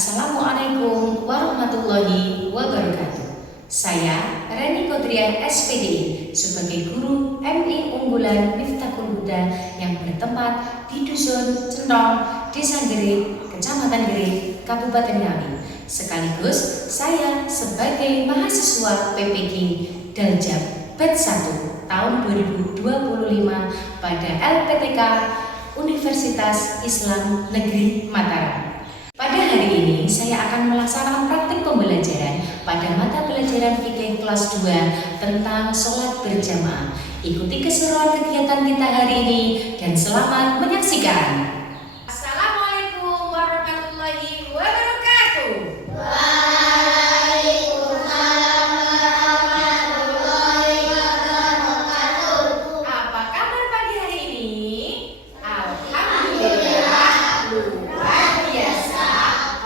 Assalamualaikum warahmatullahi wabarakatuh. Saya Reni Kodriah SPDI sebagai guru MI unggulan Miftahul Huda yang bertempat di Dusun Centong, Desa Gerik, Kecamatan Gerik, Kabupaten Ngawi. Sekaligus saya sebagai mahasiswa PPG Daljab Batch 1 tahun 2025 pada LPTK Universitas Islam Negeri Mataram. Pada hari ini saya akan melaksanakan praktik pembelajaran pada mata pelajaran fikih kelas 2 tentang sholat berjamaah. Ikuti keseruan kegiatan kita hari ini dan selamat menyaksikan. Assalamualaikum warahmatullahi wabarakatuh. Waalaikumsalam warahmatullahi wabarakatuh. Apa kabar pagi hari ini? Alhamdulillah, luar biasa.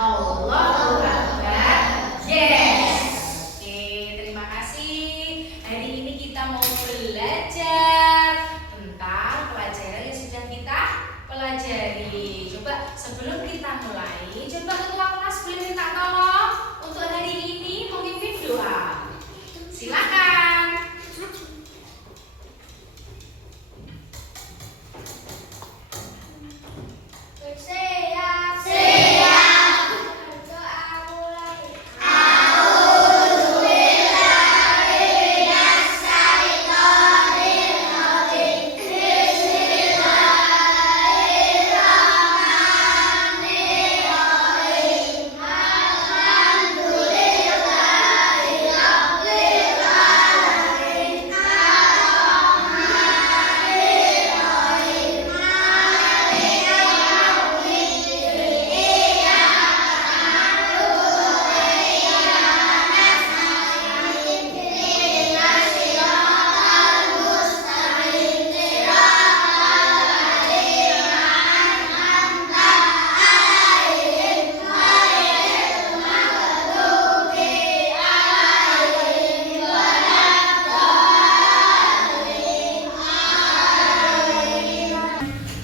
Allahu Akbar. Yes. Oke, terima kasih. Hari ini kita mau belajar tentang pelajaran yang sudah kita pelajari. Coba sebelum kita mulai, coba ketua kelas boleh minta tolong untuk hari ini memimpin doa. Silakan. Siap. Doa mulai.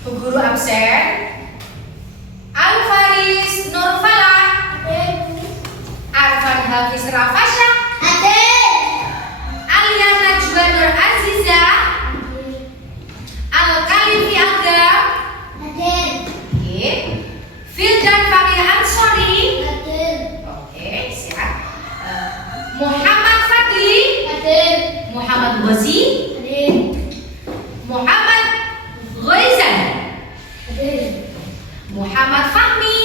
Bu Guru absen. Alfaris Nurfalah, Arfan Hafiz Rafasha, Alia Najwa Nur Aziza, Al-Khalifi Agam, oke, Fildan Fakih Ansori, oke, siap. Muhammad Fadli, Muhammad Ghazi, Muhammad Ghaizan, Muhammad Fahmi,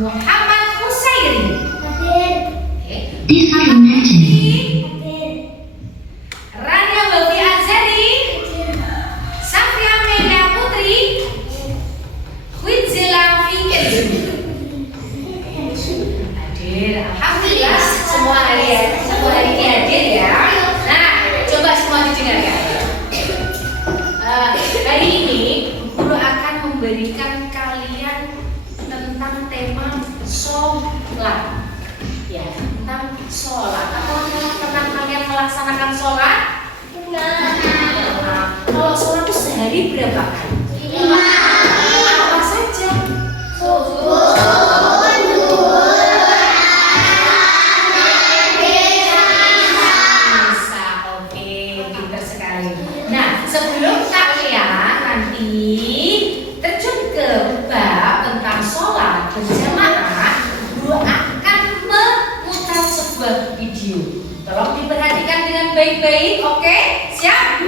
Muhammad Husairi, Rania Wafi Azari, Safia Melia Putri, Huizela Fikir. Hadir, alhamdulillah semua hari ini hadir ya. Nah, coba semua didengarkan. Hari ini guru akan memberikan kalian tentang tema sholat. Ya, tentang sholat. Apakah pernah kalian melaksanakan sholat? Nah, kalau sholat itu sehari berapa kali? Apa saja? Bisa, oke, pintar sekali. Nah, sebelum kalian nanti terjun ke bab tentang sholat berjamaah, guru akan memutar sebuah video. Tolong diperhatikan dengan baik-baik, oke? Siap?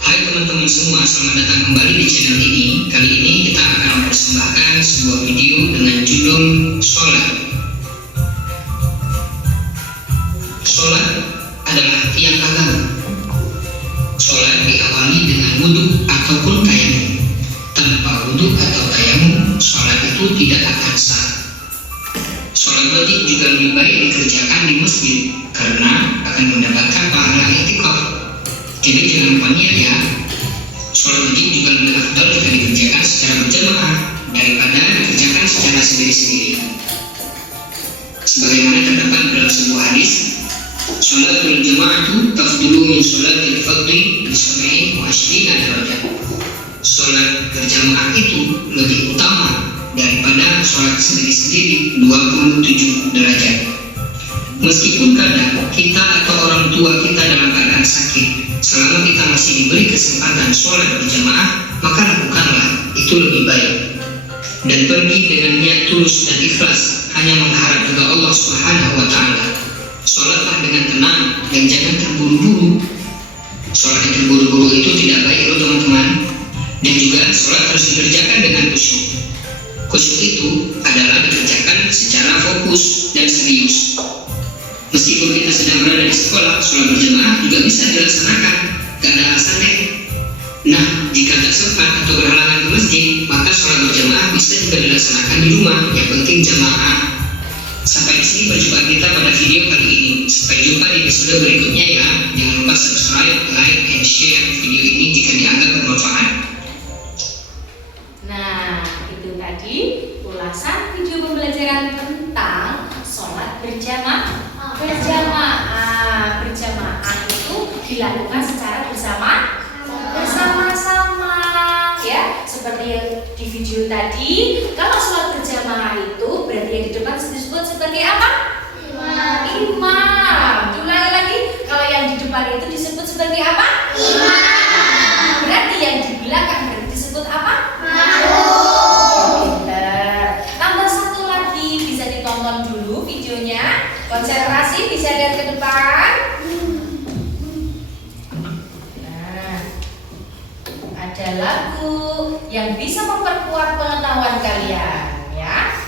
Hai teman-teman semua, selamat datang kembali di channel ini. Kali ini kita akan mempersembahkan sebuah video dengan judul Sholat. Sholat adalah tiang agama. Sholat diawali dengan wudhu ataupun tayamum. Tanpa wudhu atau tayamum, sholat itu tidak akan sah. Sholat wajib juga lebih baik dikerjakan di masjid karena akan mendapatkan pahala i'tikaf. Jadi jangan lupa niat ya. Sholat Sebagaimana terdapat dalam sebuah hadis, sholatul jama'atu tafdulu min sholatil fardhi bi 27 derajat. Sholat berjamaah itu lebih utama daripada sholat sendiri-sendiri 27 derajat. Meskipun kadang kita atau orang tua kita dalam keadaan sakit, selama kita masih diberi kesempatan sholat berjamaah, maka lakukanlah, itu lebih baik. Dan pergi dengan niat tulus dan ikhlas, hanya mengharap juga Allah Subhanahu wa Ta'ala. Sholatlah dengan tenang dan jangan terburu-buru. Sholat yang terburu-buru itu tidak baik loh teman-teman. Dan juga sholat harus dikerjakan dengan khusyuk. Khusyuk itu adalah dikerjakan secara fokus dan serius. Meskipun kita sedang berada di sekolah, sholat berjamaah juga bisa dilaksanakan, gak ada alasan deh. Nah, jika tak sempat atau berhalangan ke masjid, maka sholat berjamaah bisa juga dilaksanakan di rumah. Yang penting jamaah. Sampai di sini perjumpaan kita pada video kali ini. Sampai jumpa di episode berikutnya ya. Jangan lupa subscribe, like, and share video ini jika dianggap bermanfaat. Nah, itu tadi ulasan video pembelajaran tentang sholat berjamaah. Berjamaah itu dilakukan secara bersama-sama ya, seperti yang di video tadi. Kalau sholat berjamaah itu berarti yang di depan disebut sebagai apa? Imam. Diulangi lagi, kalau yang di depan itu disebut sebagai apa? Imam. Berarti yang di belakang berarti disebut apa? Pinter. Tambah satu lagi, bisa ditonton dulu videonya. Konsentrasi, bisa lihat ke depan. Nah, ada lagu yang bisa memperkuat pengetahuan kalian ya.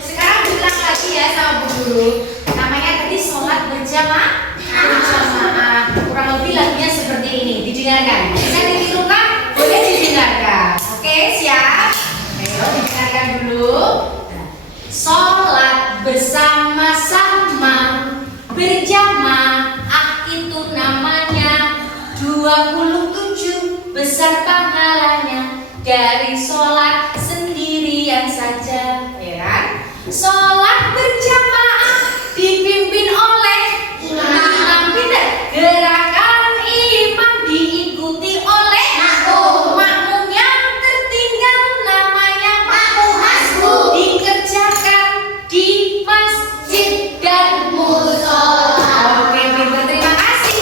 Sekarang diulang lagi ya sama Bu Guru. Namanya tadi sholat berjamaah. Kurang lebih lagunya seperti ini. Didengarkan. Bisa ditirukan? Boleh didengarkan. Oke, siap? Ayo didengarkan dulu. Sholat bersama-sama berjamaah itu namanya 27 besar pahalanya dari sholat sendirian saja, ya kan? Sholat berjamaah dipimpin oleh imam, gerakan imam diikuti oleh makmum yang tertinggal namanya makmum dikerjakan di masjid dan musola. Oke, pintar, terima kasih.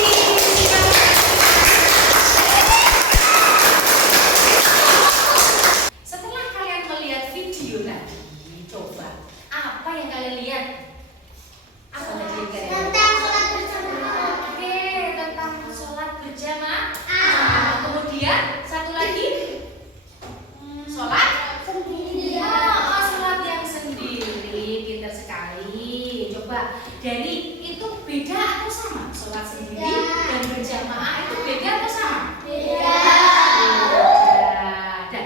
Setelah kalian melihat video tadi, coba apa yang kalian lihat? Apa tadi yang kalian lihat? Tentang sholat berjamaah. Oke, tentang sholat berjamaah. Kemudian satu lagi sholat Sendiri. sholat yang sendiri. Pintar sekali. Coba dari itu beda atau sama? Sholat sendiri dan berjamaah itu beda atau sama? Beda. Beda.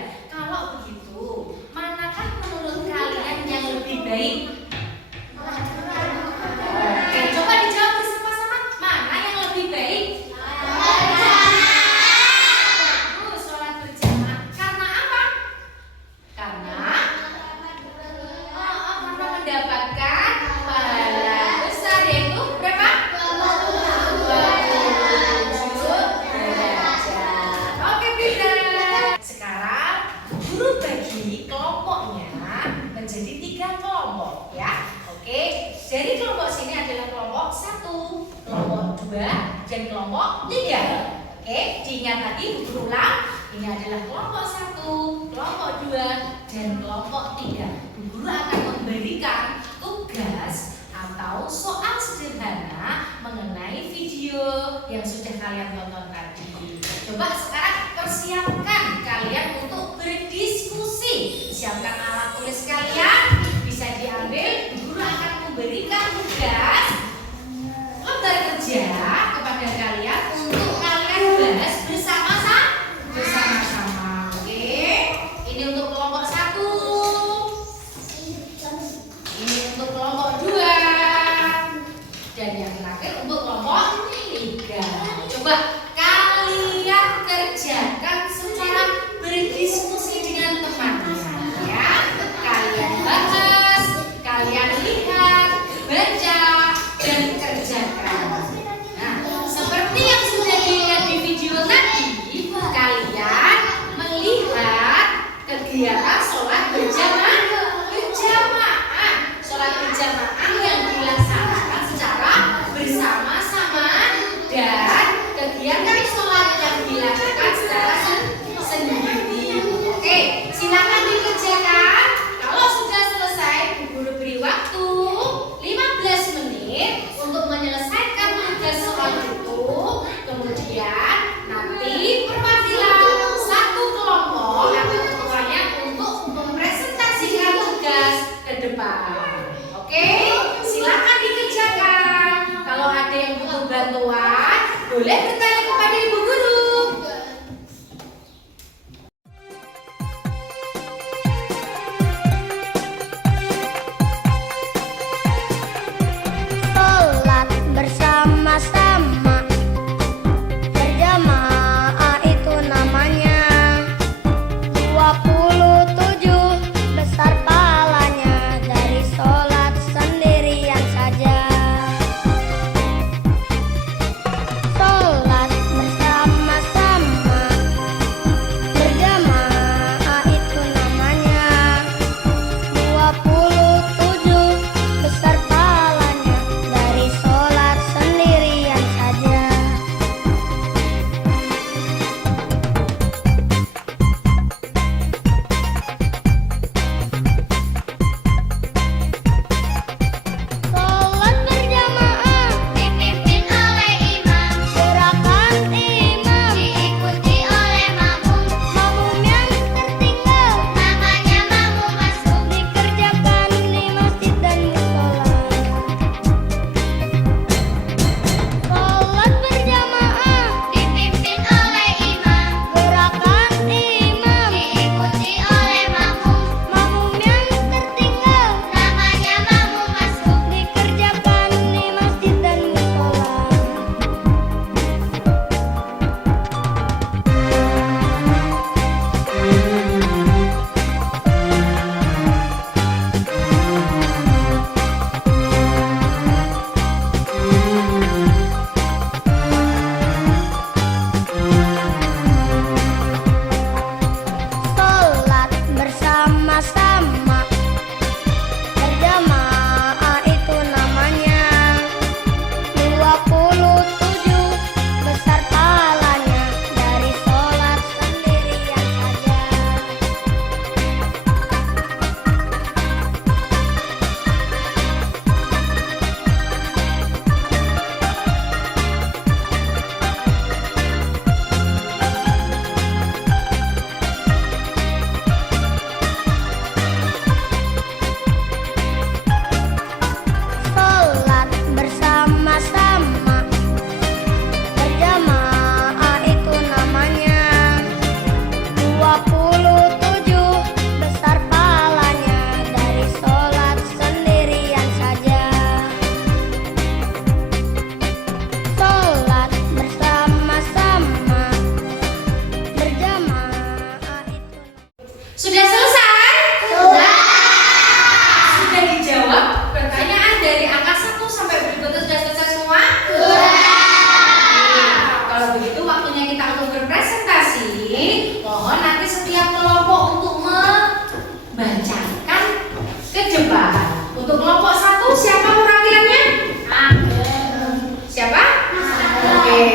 dan kelompok 3. Oke, diingat tadi Bu Guru ulang. Ini adalah kelompok 1, kelompok 2, dan kelompok 3. Bu Guru akan memberikan tugas atau soal sederhana mengenai video yang sudah kalian tonton tadi. Coba sekarang persiapkan kalian untuk berdiskusi. Siapkan alat tulis kalian, bisa diambil. Bu Guru akan memberikan tugas lembar kerja kepada kalian untuk kalian bahas bersama-sama. Oke, ini untuk kelompok 1, ini untuk kelompok 2, dan yang terakhir untuk kelompok 3. Coba kalian kerjakan secara berdiskusi dengan teman-teman ya. Kalian bahas, kalian lihat, baca, dan kerjakan. Nah, seperti yang sudah dilihat di video tadi, kalian melihat kegiatan sholat berjamaah, sholat berjamaah yang dilaksanakan secara bersama-sama dan kegiatan sholat yang dilakukan secara sendiri. Oke, silakan dikerjakan. Kalau sudah selesai, Bu Guru beri waktu 15 menit untuk menyelesaikan tugas soal itu. Kemudian nanti perwakilan satu kelompok atau ketuanya untuk mempresentasikan tugas ke depan. Oke, silakan dikerjakan. Kalau ada yang butuh bantuan, boleh bertanya kepada Ibu Guru. Sholat bersama-sama berjamaah itu namanya 27 besar pahalanya dari sholat sendirian saja. Sholat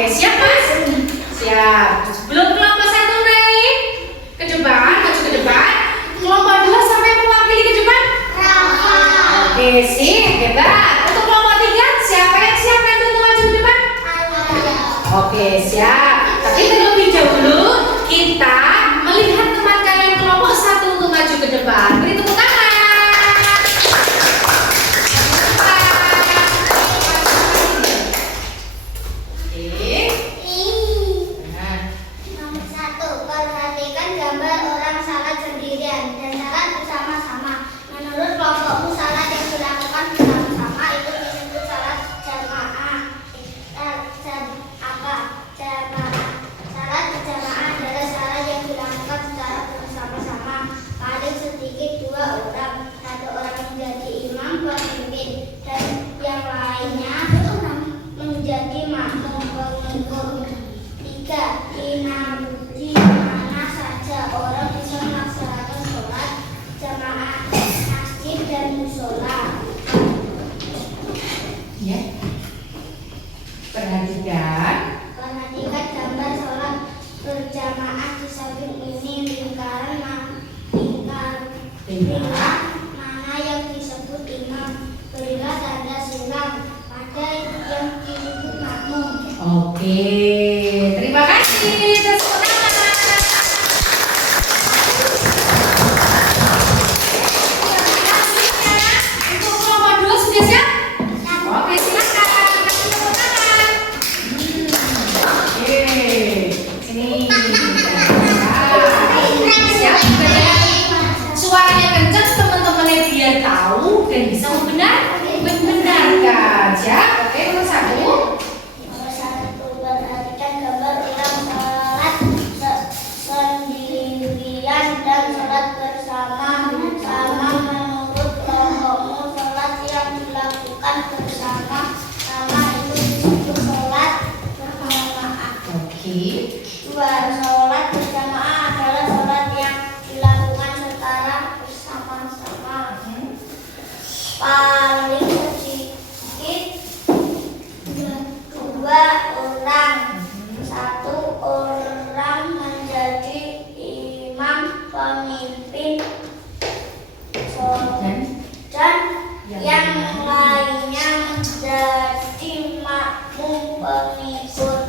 siap Mas? Siap. Sebelum kelompok 1 naik ke depan, maju ke depan. Kelompok 2 sampai mewakili ke depan. Rafa. Oke, sip, hebat. Untuk kelompok 3, siapa yang siap nanti untuk maju ke depan? Oke, siap. Tapi terlebih dahulu kita melihat teman kalian kelompok 1 untuk maju ke depan. Beri tepuk tangan. Oke. Nah, Nomor 1, perhatikan gambar orang salat sendirian dan salat bersama-sama. Menurut kelompokmu, salat yang dilakukan bersama-sama itu disebut salat jamaah. Apa? Jamaah. Salat berjamaah adalah salat yang dilakukan secara bersama-sama. Paling sedikit 2 orang. 1 orang menjadi imam pemimpin dan yang lainnya menjadi makmum pengikut. 3. Di mana saja orang bisa melaksanakan sholat jamaah, masjid dan musola. ya. Perhatikan. Perhatikan gambar sholat berjamaah di samping ini lingkaran mana yang disebut imam. Berilah tanda silang pada yang disebut makmum. Oke, terima kasih. Tepuk tangan. Untuk kelompok 2 sudah siap? Oke, silakan. Kasih tepuk tangan. Oke, sini. Siap, suaranya kencang, teman-temannya biar tahu dan bisa membenarkan. Siap? Oke, nomor 1. Nomor 1, perhatikan gambar orang sholat sendirian dan sholat bersama-sama. Menurut kelompokmu, sholat yang dilakukan bersama-sama itu disebut sholat berjamaah. Oke. 2. Sholat berjamaah adalah sholat yang dilakukan secara bersama-sama. Paling sedikit 2 orang. 1 orang menjadi imam pemimpin dan yang lainnya menjadi makmum pengikut.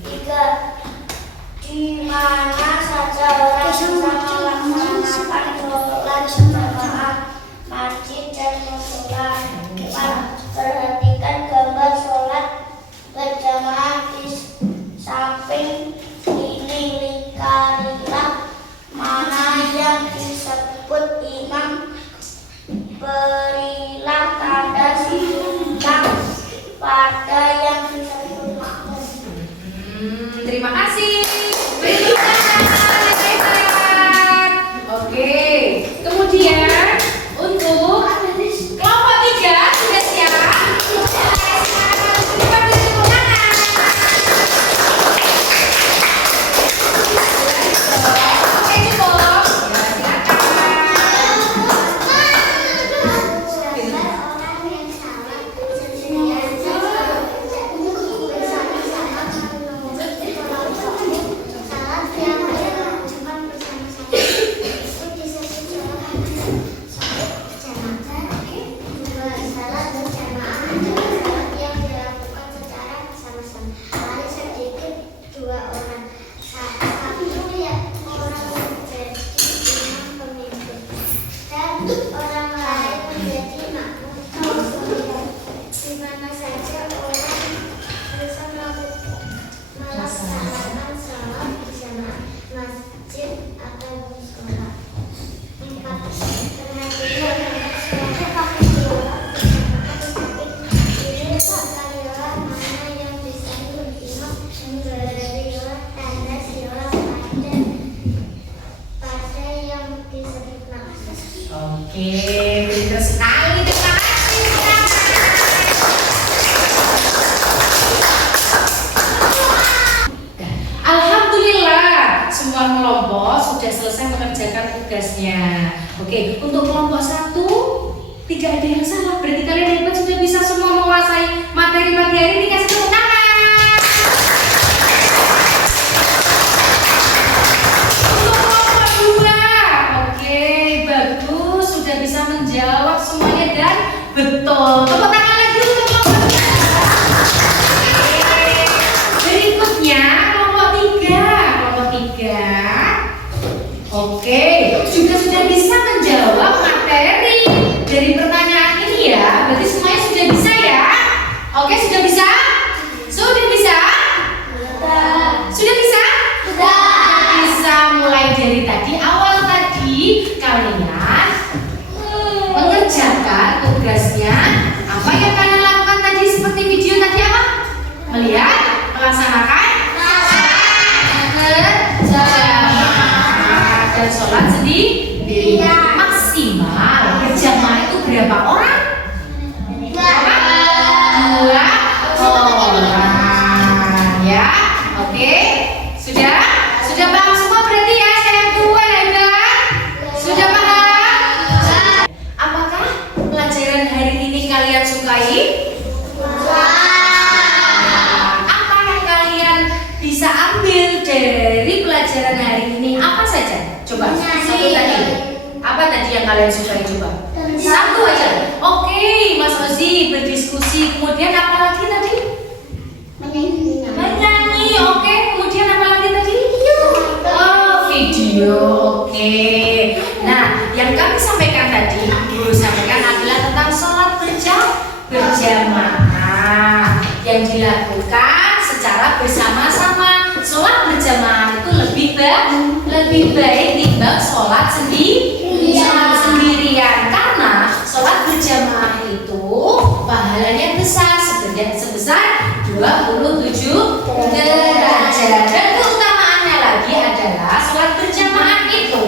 3. Di mana saja orang bisa melaksanakan sholat jamaah, masjid dan musola. 4. Perhatikan gambar sholat berjamaah di samping ini lingkarilah mana yang disebut imam. Berilah tanda silang pada yang disebut makmum. Terima kasih. Beri tepuk tangan, hebat. Oke, kemudian untuk kelompok 3 sudah siap? Coba beri tepuk tangan. Oke, cukup. Ya, silakan. Gambar orang yang salat sendirian bersama-sama menurut kelompokmu, salat yang dilakukan bersama-sama itu disebut salat berjamaah. 2. Salat berjamaah adalah salat yang dilakukan secara bersama-sama. Paling sedikit 2 orang. 1 yang orang menjadi imam pemimpin dan orang lain menjadi makmum. Di mana saja orang bisa melaksanakan sholat berjamaah, masjid atau musola. 4. Perhatikan suatu pakai sholat ini kalilah mana yang disebut imam. Berilah tanda silang pada yang disebut makmum. Oke, pintar sekali. Terima kasih. Alhamdulillah, semua kelompok sudah selesai mengerjakan tugasnya. Oke, untuk kelompok 1 tidak ada yang salah. Berarti kalian hebat, sudah bisa semua menguasai materi pagi hari ini. Kasih tepuk tangan. betul. Tepuk tangan lagi untuk kelompok 3. Berikutnya kelompok 3. Oke, sudah bisa menjawab materi dari pertanyaan ini ya. Berarti semuanya sudah bisa ya? Oke, sudah bisa? Sudah bisa? Sudah bisa? Bisa mulai dari tadi, awal tadi kalian mengerjakan tugasnya. Apa yang kalian lakukan tadi seperti video tadi apa? Melihat, melaksanakan dan sholat sendiri maksimal. Berjamaah itu berapa orang? 2 orang ya. Oke, sudah paham semua berarti ya? Saya tua hebat. Sudah paham? Apakah pelajaran hari ini kalian sukai? Apa yang kalian bisa ambil dari pelajaran hari ini? Apa saja? Coba satu tadi. Apa tadi yang kalian sukai? Coba satu aja. Oke, Mas Ozi berdiskusi. Kemudian apa lagi tadi? Menyanyi. Oke. Kemudian apa lagi tadi? Oh, video. Oke. Nah, yang kami sampaikan tadi, guru sampaikan adalah tentang sholat berjamaah yang dilakukan secara bersama-sama. Sholat berjamaah itu lebih baik timbang sholat sendirian, karena sholat berjamaah itu pahalanya besar sebesar 27 derajat. Dan keutamaannya lagi adalah sholat berjamaah itu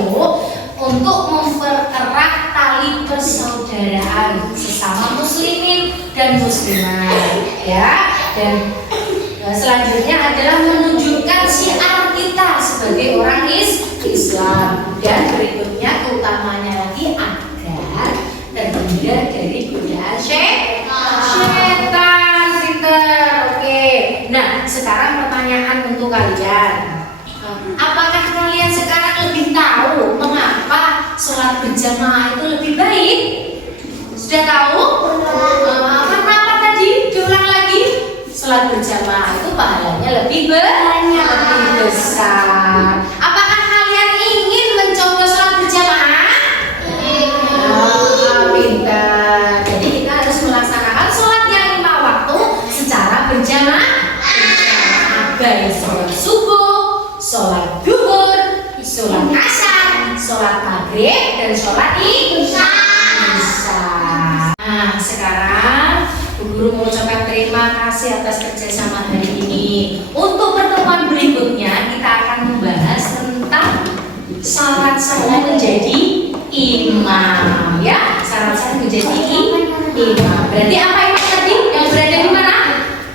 untuk mempererat tali persaudaraan sesama muslimin dan muslimat ya. Dan selanjutnya adalah menunjukkan syiar kita sebagai orang Islam. Dan berikutnya keutamaannya lagi agar terhindar dari godaan setan. Pinter. Oke. Nah, sekarang pertanyaan untuk kalian. Apakah kalian sekarang lebih tahu mengapa sholat berjamaah itu lebih baik? Sudah tahu? Kenapa tadi? Diulang lagi. Sholat berjamaah itu pahalanya lebih besar. Apakah kalian ingin mencoba sholat berjamaah? Pintar. Jadi kita harus melaksanakan sholat yang 5 waktu secara berjamaah. Baik sholat subuh, sholat duhur, sholat asar, sholat maghrib, dan sholat isya. Nah, sekarang guru mengucapkan terima kasih atas kerjasama hari ini. Untuk pertemuan berikutnya kita akan membahas tentang syarat-syarat menjadi imam ya. Syarat-syarat menjadi imam. Berarti apa imam tadi? Yang berada di mana?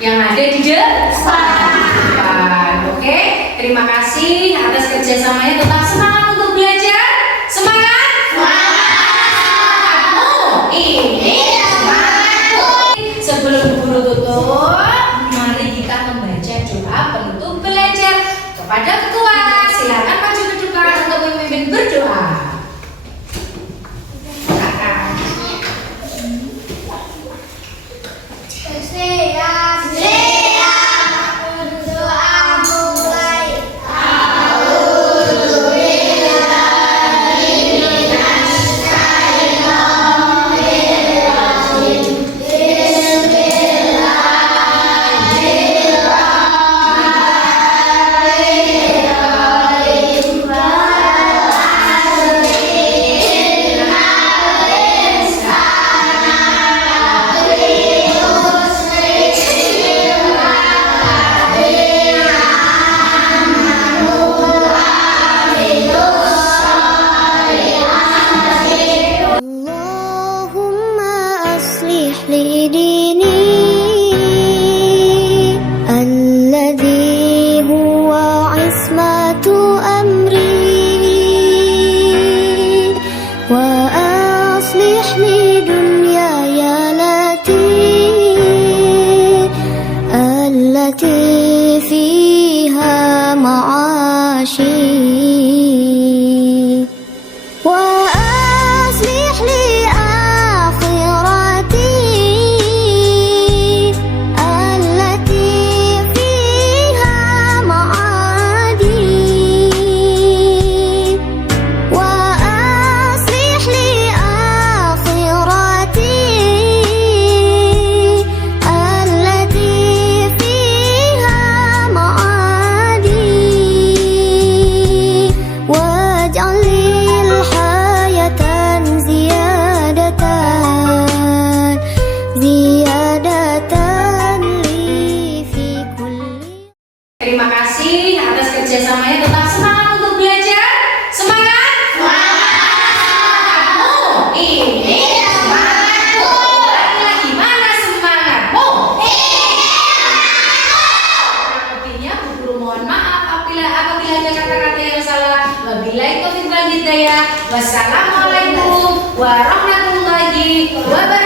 Yang ada di depan. Oke, terima kasih atas kerjasamanya. Tetap semangat untuk belajar. Semangat. Ini sebelum guru tutup, mari kita membaca doa penutup belajar. Kepada ketua, silakan maju ke depan untuk memimpin berdoa. وأصلح لي آخرتي Wassalamualaikum warahmatullahi wabarakatuh.